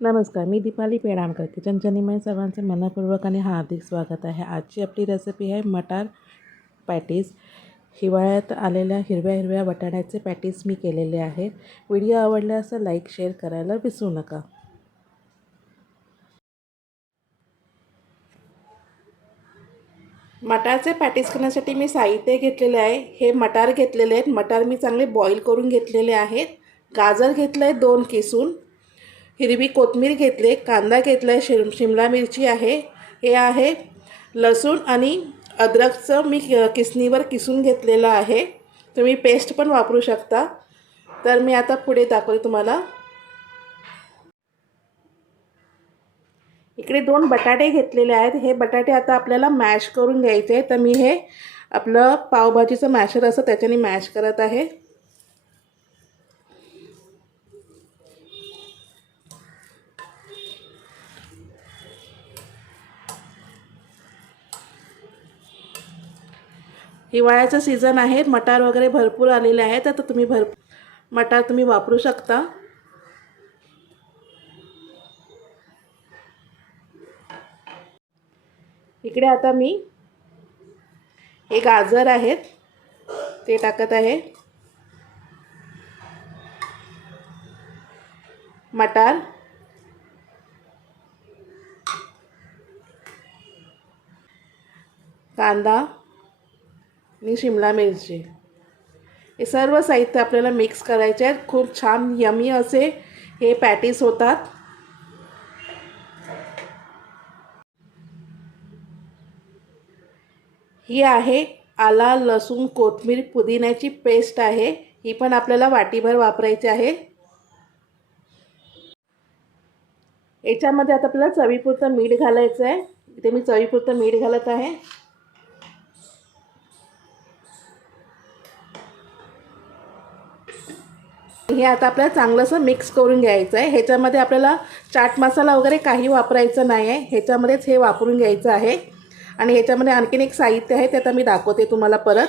नमस्कार मी दीपाली पेडामकर किचन चॅनेलमध्ये सर्वांचे मनपूर्वक आणि हार्दिक स्वागत आहे. आजची आपली रेसिपी आहे मटार पॅटीस हिवाळ्यात आलेल्या हिरव्या हिरव्या बटाट्याचे पॅटीस मी केलेले आहे व्हिडिओ आवडल्यास लाईक शेअर करायला विसरू नका. मटारचे पॅटीस करण्यासाठी मी साहित्य घेतलेले आहे. हे मटार घेतलेले आहेत. मटार मी चांगले बॉईल करून घेतलेले आहेत. गाजर घेतलं आहे दोन किसून. हिरवी कोथमीर घेतले कांदा घेतला आहे शिम शिमला मिरची आहे हे आहे. लसूण आणि अद्रकचं मी किसनीवर किसून घेतलेलं आहे. तुम्ही पेस्ट पण वापरू शकता. तर मी आता पुढे दाखवते तुम्हाला. इकडे दोन बटाटे घेतलेले आहेत. हे बटाटे आता आपल्याला मॅश करून घ्यायचे तर मी हे आपलं पावभाजीचं मॅशर असं त्याच्याने मॅश करत आहे. हिवाळ्याचं सीझन आहे मटार वगैरे भरपूर आलेले आहेत तर तुम्ही भर मटार तुम्ही वापरू शकता. इकडे आता मी हे गाजर आहेत ते टाकत आहे. मटार. कांदा. आणि शिमला मिरची. हे सर्व साहित्य आपल्याला मिक्स करायचे आहेत. खूप छान यमी असे हे पॅटीस होतात. ही आहे आला लसूण कोथमीर पुदिन्याची पेस्ट आहे. ही पण आपल्याला वाटीभर वापरायची आहे. याच्यामध्ये आता आपल्याला चवीपुरतं मीठ घालायचं आहे इथे मी चवीपुरतं मीठ घालत आहे. हे आता आपल्याला चांगलंसं मिक्स करून घ्यायचं आहे. ह्याच्यामध्ये आपल्याला चाट मसाला वगैरे काही वापरायचं नाही आहे ह्याच्यामध्येच हे वापरून घ्यायचं आहे. आणि ह्याच्यामध्ये आणखीन एक साहित्य आहे ते आता मी दाखवते तुम्हाला परत.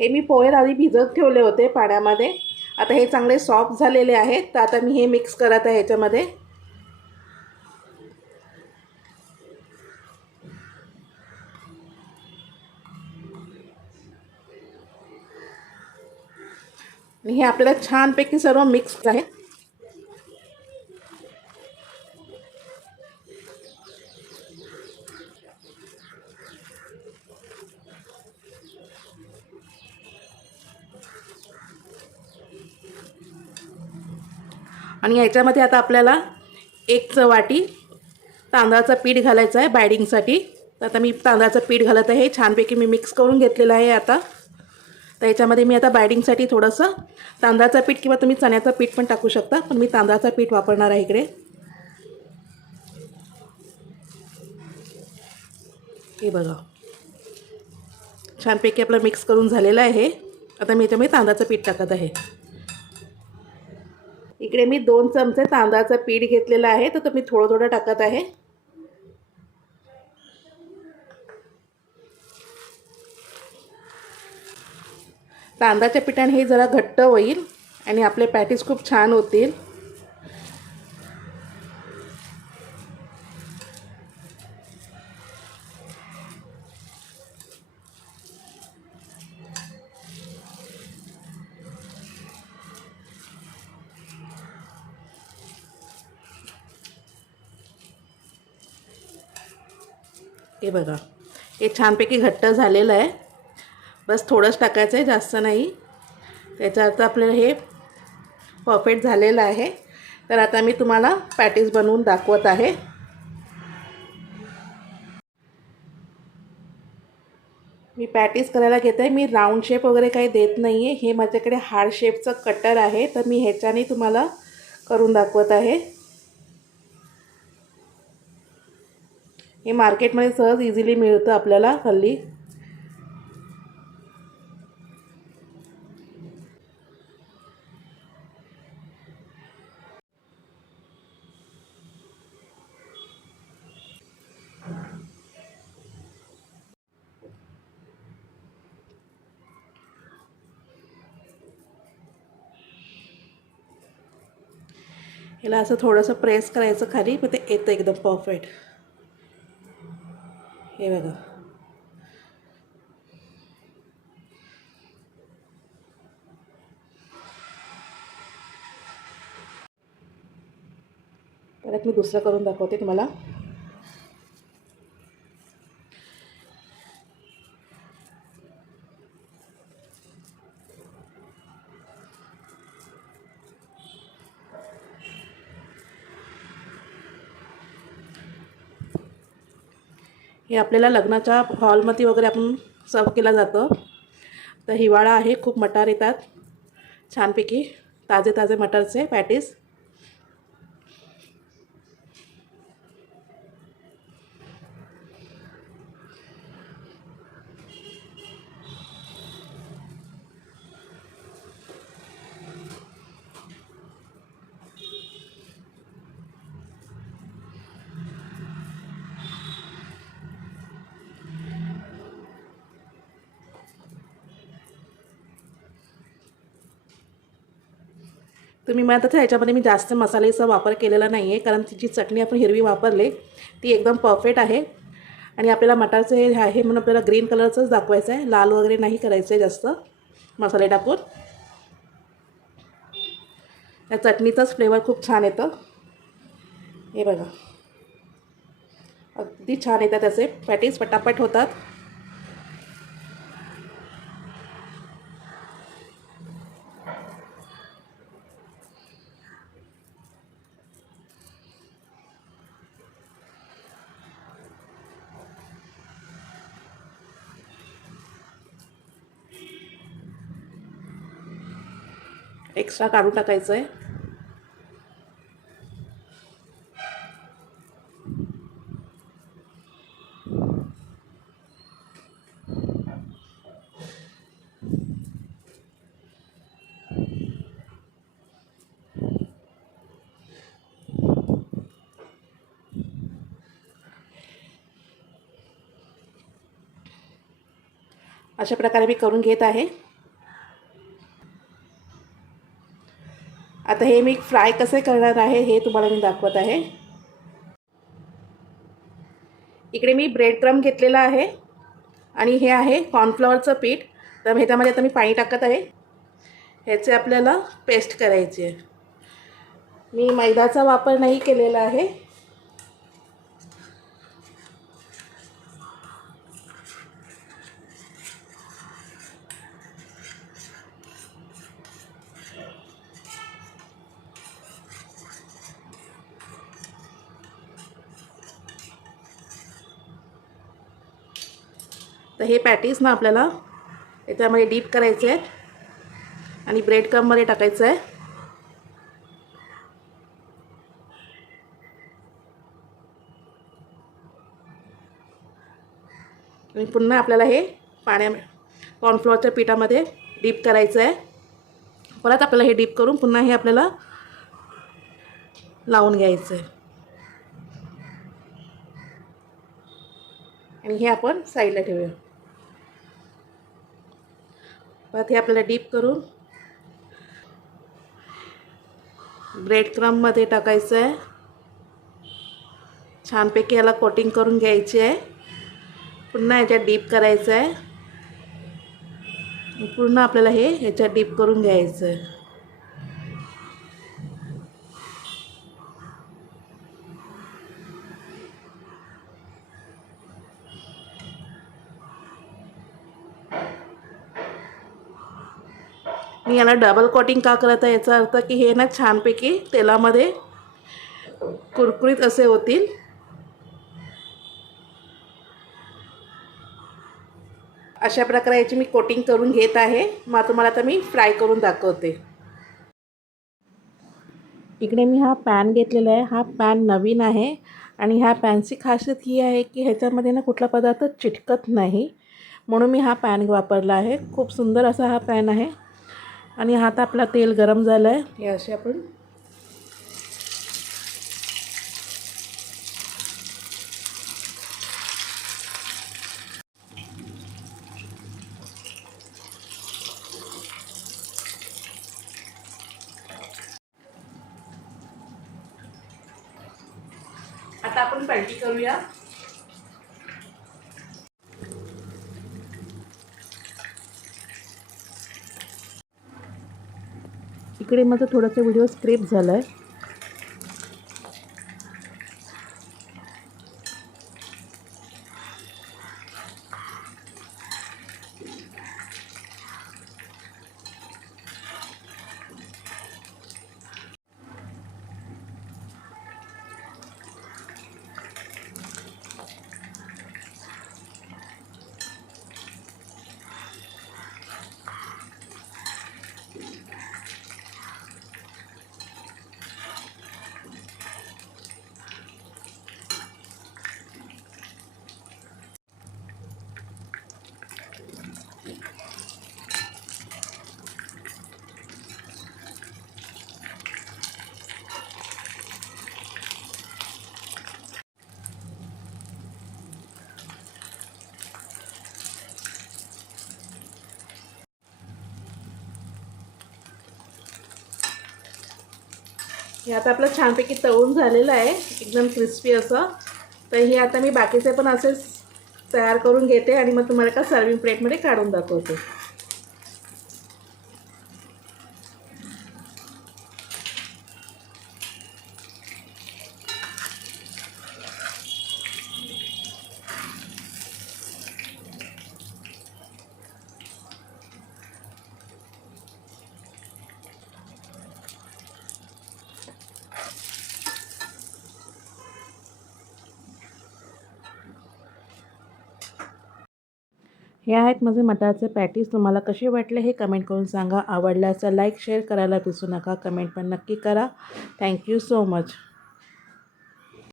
हे मी पोहे आधी भिजत ठेवले होते पाण्यामध्ये. आता हे चांगले सॉफ्ट झालेले आहेत. तर आता मी हे मिक्स करत आहे ह्याच्यामध्ये. आणि हे आपल्याला छानपैकी सर्व मिक्स आहे. आणि याच्यामध्ये आता आपल्याला एक वाटी तांदळाचं पीठ घालायचं आहे बायडिंगसाठी. तर आता मी तांदळाचं पीठ घालत आहे. छानपैकी मी मिक्स करून घेतलेलं आहे आता. तर याच्यामध्ये मी आता बायडिंगसाठी थोडंसं तांदळाचं पीठ किंवा तुम्ही चण्याचं पीठ पण टाकू शकता पण मी तांदळाचं पीठ वापरणार आहे इकडे. हे बघा. छानपैकी आपलं मिक्स करून झालेलं आहे आता मी याच्यामध्ये तांदळाचं पीठ टाकत आहे. इकडे मी दोन चमचे तांदळाचं पीठ घेतलेलं आहे तर मी थोडं थोडं टाकत आहे. तांदळाच्या पिठाने हे जरा घट्ट होईल आणि आपले पॅटीस खूप छान होतील. हे बघा हे छानपैकी घट्ट झालेलं आहे. बस थोडंच टाकायचं आहे जास्त नाही. त्याच्या आता आपल्याला हे परफेक्ट झालेलं आहे. तर आता मी तुम्हाला पॅटीस बनवून दाखवत आहे. मी पॅटीस करायला घेत. आहे मी राऊंड शेप वगैरे काही देत नाही आहे हे माझ्याकडे हार्ड शेपचं कटर आहे. तर मी ह्याच्याने तुम्हाला करून दाखवत आहे. हे मार्केटमध्ये सहज इझिली मिळतं आपल्याला हल्ली. ह्याला असं थोडंसं प्रेस करायचं खाली मग ते येतं एकदम परफेक्ट हे बघा. परत मी दुसरं करून दाखवते तुम्हाला. हे आपल्याला लग्नाच्या हॉलमध्ये वगैरे आपण सर्व केलं जातं. तर हिवाळा आहे खूप मटार येतात. छानपैकी ताजे ताजे मटारचे पॅटीस. तुम्ही म्हणत तर ह्याच्यामध्ये मी जास्त मसाल्याचा वापर केलेला नाही आहे कारण ती जी चटणी आपण हिरवी वापरली ती एकदम परफेक्ट आहे. आणि आपल्याला मटारचं हे आहे म्हणून आपल्याला ग्रीन कलरचंच दाखवायचं आहे लाल वगैरे नाही करायचं आहे जास्त मसाले टाकून. या चटणीचाच फ्लेवर खूप छान येतं. हे बघा. अगदी छान येतात त्याचे पॅटीज पटापट होतात. एक्स्ट्रा काढून टाकायचं आहे. अशा प्रकारे मी करून घेत आहे. आता हे मी फ्राय कसे करणार आहे हे तुम्हाला मी दाखवत आहे. इकडे मी ब्रेड क्रम घेतलेला आहे आणि हे आहे कॉर्नफ्लॉवरचं पीठ. तर ह्याच्यामध्ये आता मी पाणी टाकत आहे. ह्याचे आपल्याला पेस्ट करायची आहे. मी मैदाचा वापर नाही केलेला आहे. तर हे पॅटीज ना आपल्याला याच्यामध्ये डीप करायचे आहेत. आणि ब्रेड क्रममध्ये टाकायचं आहे. आणि पुन्हा आपल्याला हे पाण्या कॉर्नफ्लॉरच्या पिठामध्ये डीप करायचं आहे. परत आपल्याला हे डीप करून पुन्हा हे आपल्याला लावून घ्यायचं आहे. आणि हे आपण साईडला ठेवूया. परत हे आपल्याला डीप करून ब्रेड क्रममध्ये टाकायचं आहे छानपैकी याला कोटिंग करून घ्यायची आहे पुन्हा याच्यात डीप करायचं आहे पूर्ण आपल्याला हे याच्यात डीप करून घ्यायचं आहे मी याला डबल कोटिंग का करत आहे? याचा अर्थ की हे ना छानपैकी तेलामध्ये कुरकुरीत असे होतील. अशा प्रकारे याची मी कोटिंग करून घेत आहे. मग तुम्हाला आता मी फ्राय करून दाखवते. इकडे मी हा पॅन घेतलेला आहे. हा पॅन नवीन आहे आणि ह्या पॅनची खासियत ही आहे की ह्याच्यामध्ये ना कुठला पदार्थ चिटकत नाही. म्हणून मी हा पॅन वापरला आहे. खूप सुंदर असा हा पॅन आहे. आणि हात आपला तेल गरम झालं आहे हे असे आपण आता आपण पलटी करूया. इकडे माझा थोडासा व्हिडिओ स्क्रिप्ट झाला आहे हे आता आपलं छानपैकी तळून झालेलं आहे एकदम क्रिस्पी असं. तर हे आता मी बाकीचे पण असेच तयार करून घेते आणि मग तुम्हाला का सर्विंग प्लेटमध्ये काढून दाखवते. हे आहेत माझे मटारचे पॅटीस. तुम्हाला कसे वाटले हे कमेंट करून सांगा. आवडल्याचं लाईक शेअर करायला विसरू नका. कमेंट पण नक्की करा. Thank you so much